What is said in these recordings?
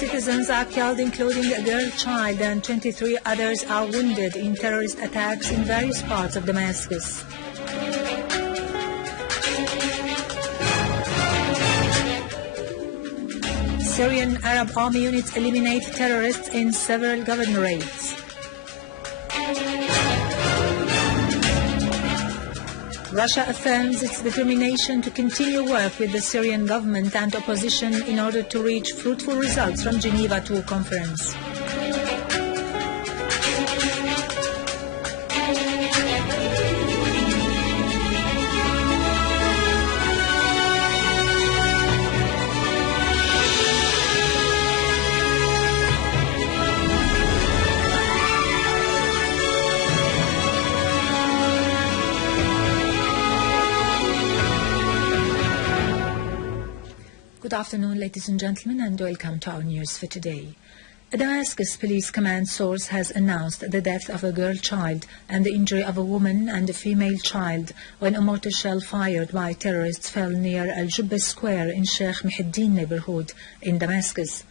citizens are killed, including a girl child, and 23 others are wounded in terrorist attacks in various parts of Damascus. Syrian Arab Army units eliminate terrorists in several governorates. Russia affirms its determination to continue work with the Syrian government and opposition in order to reach fruitful results from Geneva II conference. Good afternoon, ladies and gentlemen, and welcome to our news for today. A Damascus police command source has announced the death of a girl child and the injury of a woman and a female child when a mortar shell fired by terrorists fell near Al-Jubba Square in Sheikh Muhyiddin neighborhood in Damascus.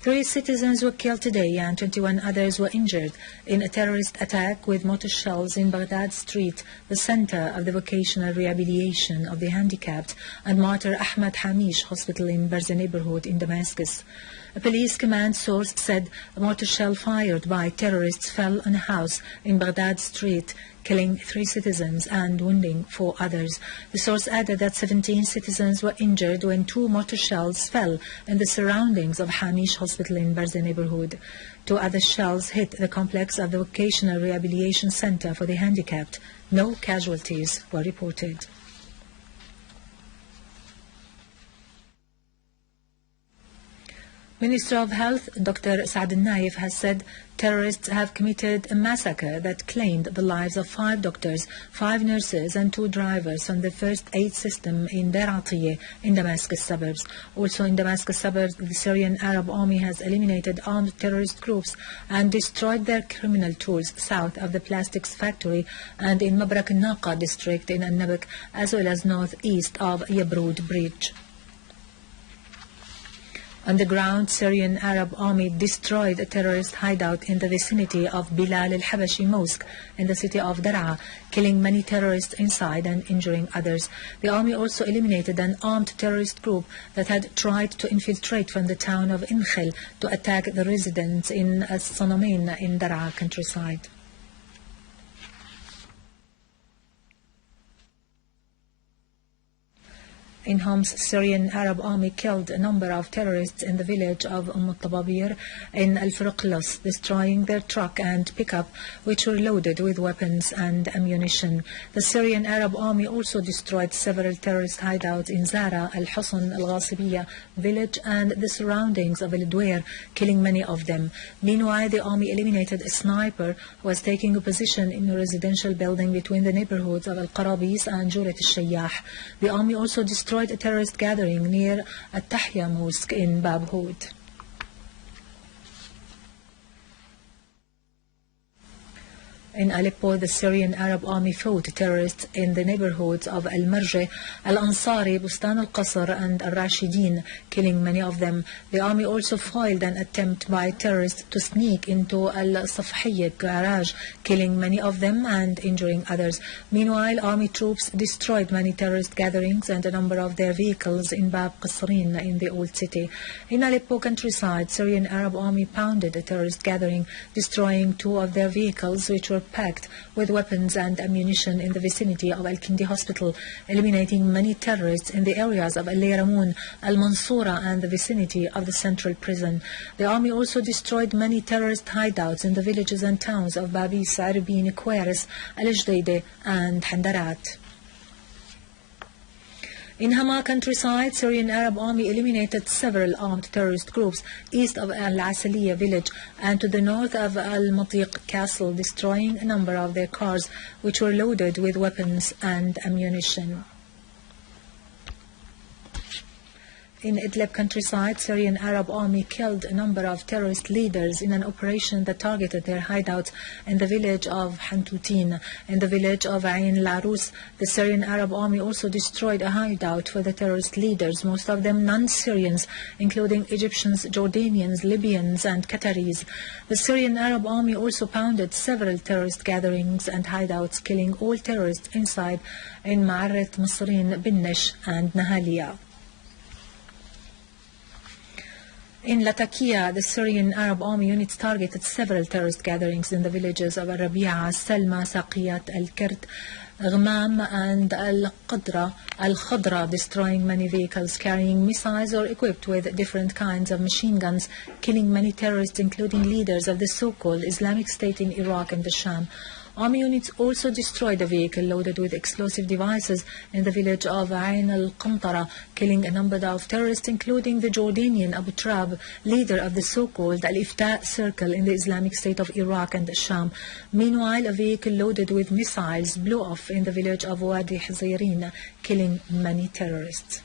3 citizens were killed today and 21 others were injured in a terrorist attack with mortar shells in Baghdad Street, the center of the vocational rehabilitation of the handicapped and Martyr Ahmad Hamish Hospital in Barza neighborhood in Damascus. A police command source said a mortar shell fired by terrorists fell on a house in Baghdad Street, killing 3 citizens and wounding 4 others. The source added that 17 citizens were injured when 2 mortar shells fell in the surroundings of Hamish Hospital in Barza neighborhood. 2 other shells hit the complex of the Vocational Rehabilitation Center for the Handicapped. No casualties were reported. Minister of Health Dr. Saad al-Naif has said terrorists have committed a massacre that claimed the lives of 5 doctors, 5 nurses and 2 drivers from the first aid system in Deir Atiyeh in Damascus suburbs. Also in Damascus suburbs, the Syrian Arab Army has eliminated armed terrorist groups and destroyed their criminal tools south of the plastics factory and in Mabrak al-Naqa district in al-Nabak, as well as northeast of Yabrud Bridge. On the ground, Syrian Arab Army destroyed a terrorist hideout in the vicinity of Bilal al-Habashi Mosque in the city of Daraa, killing many terrorists inside and injuring others. The army also eliminated an armed terrorist group that had tried to infiltrate from the town of Int'l to attack the residents in As-Sanamin in Daraa countryside. In Homs, Syrian Arab Army killed a number of terrorists in the village of al-Tababir in Al-Firqlos, destroying their truck and pickup, which were loaded with weapons and ammunition. The Syrian Arab Army also destroyed several terrorist hideouts in Zara, Al-Husn, Al-Ghasibiyya village and the surroundings of Al-Dwair, killing many of them. Meanwhile, the army eliminated a sniper who was taking a position in a residential building between the neighborhoods of Al-Qarabis and Jurat al-Shayyah. The army also destroyed a terrorist gathering near Al-Tahya Mosque in Bab Houd. In Aleppo, the Syrian Arab Army fought terrorists in the neighborhoods of Al-Marjeh, Al-Ansari, Bustan al-Qasr and Al-Rashidin, killing many of them. The army also foiled an attempt by terrorists to sneak into Al-Safhiyya garage, killing many of them and injuring others. Meanwhile, army troops destroyed many terrorist gatherings and a number of their vehicles in Bab Qasrin in the old city. In Aleppo countryside, Syrian Arab Army pounded a terrorist gathering, destroying 2 of their vehicles, which were packed with weapons and ammunition in the vicinity of Al-Kindi Hospital, eliminating many terrorists in the areas of Al-Yaramoun, Al-Mansoura and the vicinity of the central prison. The army also destroyed many terrorist hideouts in the villages and towns of Babis, Arbin, Kweris, Al-Jdeide and Handarat. In Hama countryside, Syrian Arab Army eliminated several armed terrorist groups east of Al-Asaliya village and to the north of Al-Matiq castle, destroying a number of their cars which were loaded with weapons and ammunition. In Idlib countryside, Syrian Arab Army killed a number of terrorist leaders in an operation that targeted their hideouts in the village of Hantutin. In the village of Ain Larus, the Syrian Arab Army also destroyed a hideout for the terrorist leaders, most of them non-Syrians, including Egyptians, Jordanians, Libyans and Qataris. The Syrian Arab Army also pounded several terrorist gatherings and hideouts, killing all terrorists inside in Ma'arrat, Masrin, Binnish and Nahaliya. In Latakia, the Syrian Arab Army units targeted several terrorist gatherings in the villages of Al-Rabi'a, Salma, Saqiyat, Al-Kirt, Ghmam and Al-Khadra, destroying many vehicles carrying missiles or equipped with different kinds of machine guns, killing many terrorists, including leaders of the so-called Islamic State in Iraq and the Sham. Army units also destroyed a vehicle loaded with explosive devices in the village of Ain al-Qantara, killing a number of terrorists, including the Jordanian Abu Trab, leader of the so-called Al-Ifta Circle in the Islamic State of Iraq and the Sham. Meanwhile, a vehicle loaded with missiles blew off in the village of Wadi Hizairin, killing many terrorists.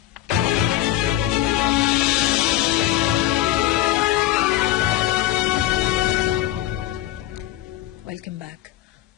Welcome back.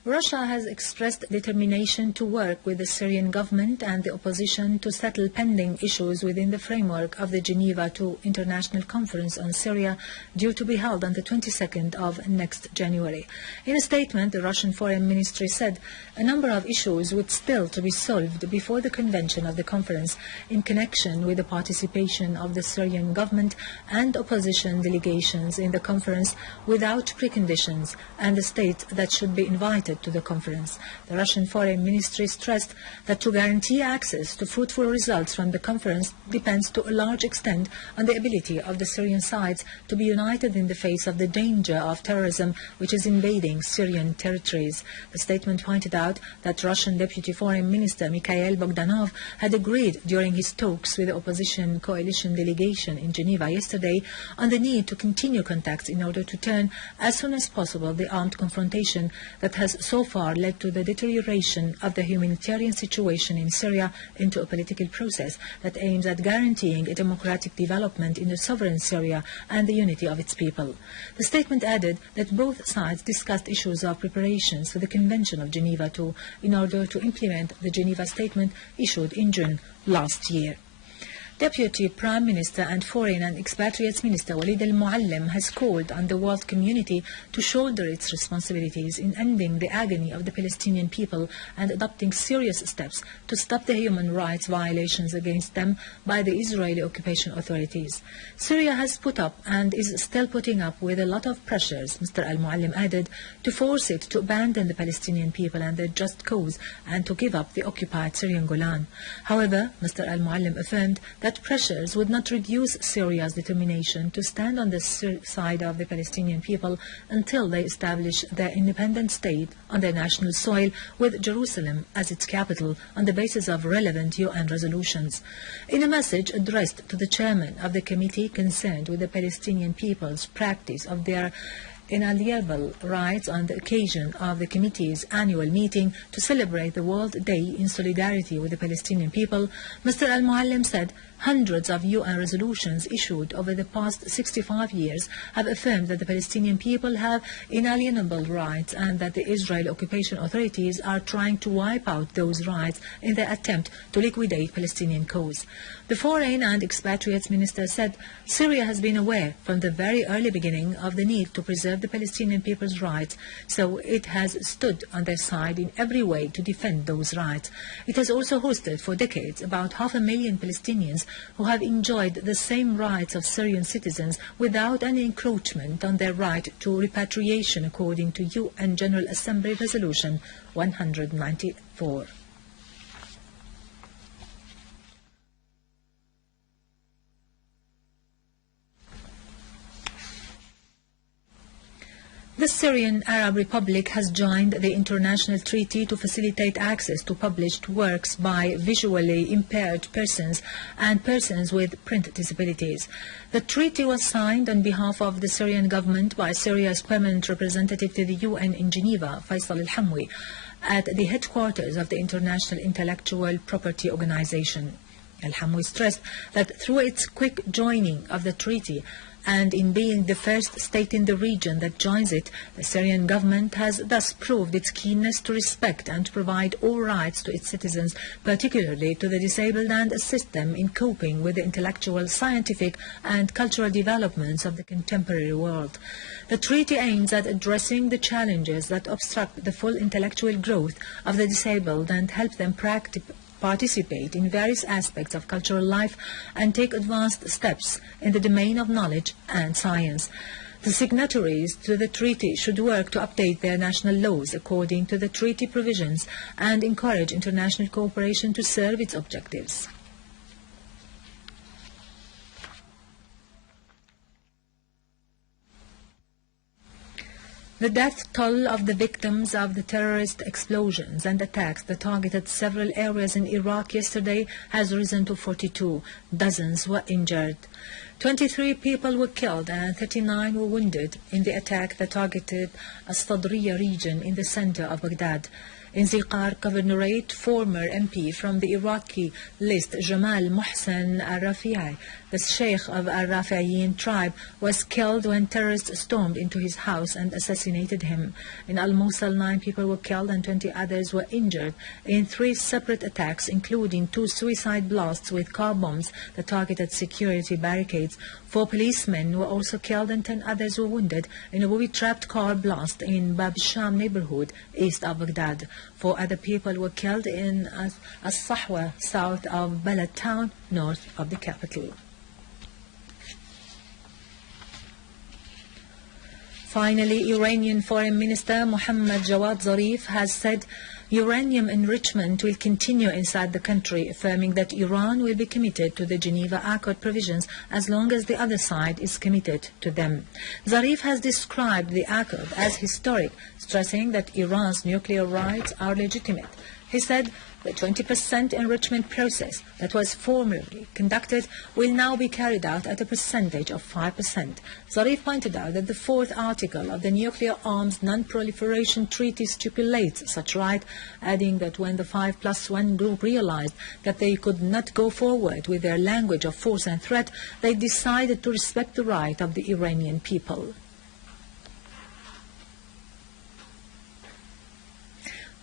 Russia has expressed determination to work with the Syrian government and the opposition to settle pending issues within the framework of the Geneva II International Conference on Syria, due to be held on the 22nd of next January. In a statement, the Russian Foreign Ministry said a number of issues would still to be solved before the convention of the conference in connection with the participation of the Syrian government and opposition delegations in the conference without preconditions, and the state that should be invited to the conference. The Russian Foreign Ministry stressed that to guarantee access to fruitful results from the conference depends to a large extent on the ability of the Syrian sides to be united in the face of the danger of terrorism which is invading Syrian territories. The statement pointed out that Russian Deputy Foreign Minister Mikhail Bogdanov had agreed during his talks with the opposition coalition delegation in Geneva yesterday on the need to continue contacts in order to turn as soon as possible the armed confrontation that has so far led to the deterioration of the humanitarian situation in Syria into a political process that aims at guaranteeing a democratic development in the sovereign Syria and the unity of its people. The statement added that both sides discussed issues of preparations for the Convention of Geneva II in order to implement the Geneva Statement issued in June last year. Deputy Prime Minister and Foreign and Expatriates Minister Walid al-Moallem has called on the world community to shoulder its responsibilities in ending the agony of the Palestinian people and adopting serious steps to stop the human rights violations against them by the Israeli occupation authorities. Syria has put up and is still putting up with a lot of pressures, Mr. al-Moallem added, to force it to abandon the Palestinian people and their just cause and to give up the occupied Syrian Golan. However, Mr. al-Moallem affirmed that pressures would not reduce Syria's determination to stand on the side of the Palestinian people until they establish their independent state on their national soil with Jerusalem as its capital on the basis of relevant UN resolutions. In a message addressed to the chairman of the committee concerned with the Palestinian people's practice of their inalienable rights on the occasion of the committee's annual meeting to celebrate the World Day in solidarity with the Palestinian people, Mr. al-Moallem said hundreds of UN resolutions issued over the past 65 years have affirmed that the Palestinian people have inalienable rights and that the Israeli occupation authorities are trying to wipe out those rights in their attempt to liquidate Palestinian cause. The Foreign and Expatriates Minister said Syria has been aware from the very early beginning of the need to preserve the Palestinian people's rights, so it has stood on their side in every way to defend those rights. It has also hosted for decades about 500,000 Palestinians who have enjoyed the same rights of Syrian citizens without any encroachment on their right to repatriation according to UN General Assembly Resolution 194. The Syrian Arab Republic has joined the international treaty to facilitate access to published works by visually impaired persons and persons with print disabilities. The treaty was signed on behalf of the Syrian government by Syria's permanent representative to the UN in Geneva, Faisal al-Hamwi, at the headquarters of the International Intellectual Property Organization. Al-Hamwi stressed that through its quick joining of the treaty and in being the first state in the region that joins it, the Syrian government has thus proved its keenness to respect and provide all rights to its citizens, particularly to the disabled, and assist them in coping with the intellectual, scientific and cultural developments of the contemporary world. The treaty aims at addressing the challenges that obstruct the full intellectual growth of the disabled and help them participate in various aspects of cultural life and take advanced steps in the domain of knowledge and science. The signatories to the treaty should work to update their national laws according to the treaty provisions and encourage international cooperation to serve its objectives. The death toll of the victims of the terrorist explosions and attacks that targeted several areas in Iraq yesterday has risen to 42. Dozens were injured. 23 people were killed and 39 were wounded in the attack that targeted al-Sadriya region in the center of Baghdad. In Ziqar Governorate, former MP from the Iraqi list Jamal Mohsen al-Rafi'i, the Sheikh of al-Rafi'iyin tribe, was killed when terrorists stormed into his house and assassinated him. In al-Mosul, 9 people were killed and 20 others were injured in 3 separate attacks, including 2 suicide blasts with car bombs that targeted security barricades. 4 policemen were also killed and 10 others were wounded in a booby-trapped car blast in Bab Sham neighborhood east of Baghdad. 4 other people were killed in As-Sahwa, south of Balad town, north of the capital. Finally, Iranian Foreign Minister Mohammad Jawad Zarif has said uranium enrichment will continue inside the country, affirming that Iran will be committed to the Geneva Accord provisions as long as the other side is committed to them. Zarif has described the accord as historic, stressing that Iran's nuclear rights are legitimate. He said the 20% enrichment process that was formerly conducted will now be carried out at a percentage of 5%. Zarif pointed out that the 4th article of the Nuclear Arms Non-Proliferation Treaty stipulates such right, adding that when the 5+1 group realized that they could not go forward with their language of force and threat, they decided to respect the right of the Iranian people.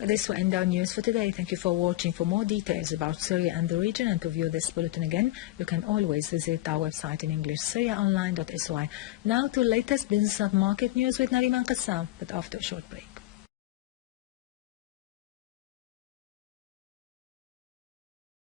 This will end our news for today. Thank you for watching. For more details about Syria and the region and to view this bulletin again, you can always visit our website in English, syriaonline.sy. Now to latest business and market news with Nariman Qassam, but after a short break.